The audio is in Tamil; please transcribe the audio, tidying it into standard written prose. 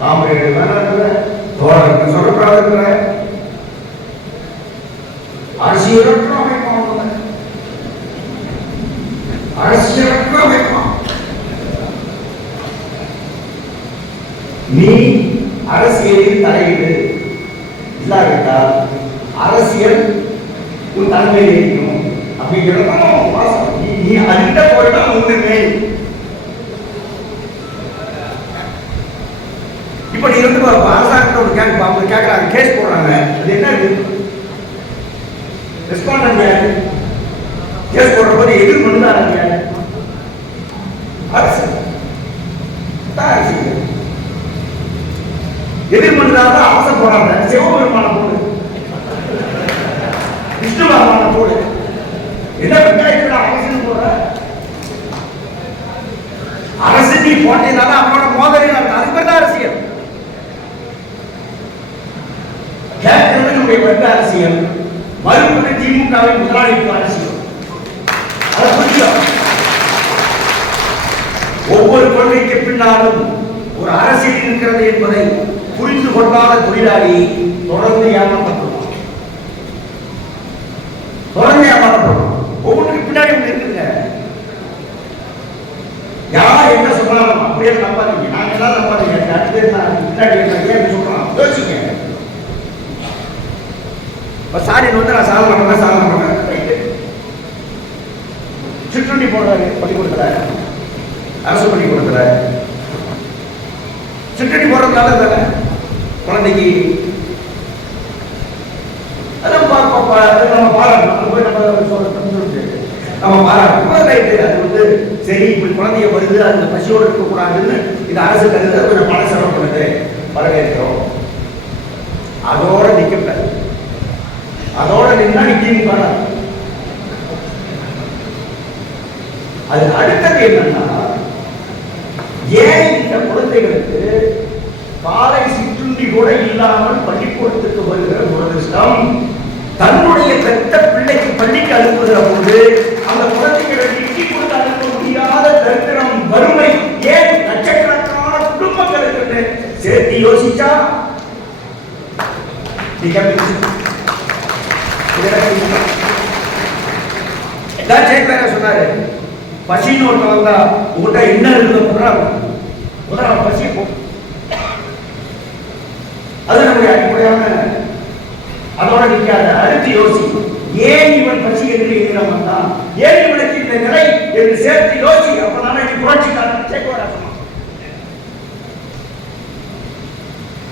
காம்பரேட் வேணாம் தோழருக்கு சொல்லக்கூடாது இருக்கிற அரசியலற்ற அமைப்பான அரசியலற்ற அமைப்பான். நீ அரசியலில் தலையீடு இல்லாவிட்டால் அரசியல் உன் தலைமையில் இருக்கணும் அப்படிங்கிறத நீ அடித்த போயிட்டா ஒண்ணுமே. இப்ப நீ வந்து அரசாங்கத்தோட கேட்கறாங்க, கேஸ் போடுறாங்க, அது என்ன ரெஸ்பாண்டன்ட் யாரு? கேஸ் போடுற போது எதிர் பண்ணுதான் யாரு? அரசு எதிர் பண்ணுறாங்க. அவசரம் போறாங்க, சிவபெருமான போடு, விஷ்ணு பகவான போடு, என்ன அவசரம் போற அரசு நீ போட்டீங்கன்னா அவனோட மோதலில் அது பேர் தான் அரசியல். கேட்கிறது நம்முடைய வர்க்க அரசியல், மறுபடி திமுகவின் முதலாளித்துவ அரசியல். அதை புரியும். ஒவ்வொரு கொள்கைக்கு பின்னாலும் ஒரு அரசியல் இருக்கிறது என்பதை புரிந்து கொண்டாத தொழிலாளி தொடர்ந்து ஏமாற்றப்படுவான். தொடர்ந்து ஏமாற்றப்படுவான். ஒவ்வொன்றுக்கு பின்னாடி ஒன்று இருக்குங்க. யார் என்ன சொன்னாலும் அப்படியே நம்பாதீங்க. நாங்க எல்லாம் நம்பாதீங்க. பின்னாடி ஏன் சொல்றோம் யோசிக்க. சாரி வந்து நான் சாதனை பண்ணேன். சிற்றுண்டி போடுறாரு பள்ளிக்கூடத்துல, அரசு பள்ளிக்கூடத்துல சிற்றுண்டி போடுறதுனால தானே குழந்தைக்கு நம்ம பாராட்டணும். போய் நம்ம பாராட்டணும். ரைட்டு, அது வந்து சரி இப்படி குழந்தைய வருது, அந்த பசியோடு இருக்கக்கூடாதுன்னு இந்த அரசு கருது, கொஞ்சம் பணம் செலவு பண்ணுது, வரவேற்கிறோம். அதோட நிற்கக்கூடாது. அதோட நின்னா நிற்க. அது அடுத்தது என்னன்னா, ஏன் இந்த குழந்தைகளுக்கு காலை சிற்றுண்டி கூட இல்லாமல் பள்ளிக்கூடத்துக்கு வருகிற துரதிருஷ்டம், தன்னுடைய பெத்த பிள்ளைக்கு பள்ளிக்கு அனுப்புகிற போது அந்த குழந்தைகளை நிறுத்தி கொண்டு அனுப்ப முடியாத தரித்திரம், வறுமை ஏன் லட்சக்கணக்கான குடும்பங்களுக்கு சேர்த்து யோசிச்சா சொன்னாரு. பசின்னு ஒருத்தன் வந்தா உங்கள்கிட்ட என்ன இருக்குதோ பசி அது நம்முடைய அடிப்படையான. அதோட நிற்காத, அடுத்து யோசி. ஏன் இவன் பசி என்று எண்ணிடம் வந்தான், ஏன் இவனுக்கு இந்த நிலை என்று சேர்த்து யோசி. அப்பதானே புரட்சி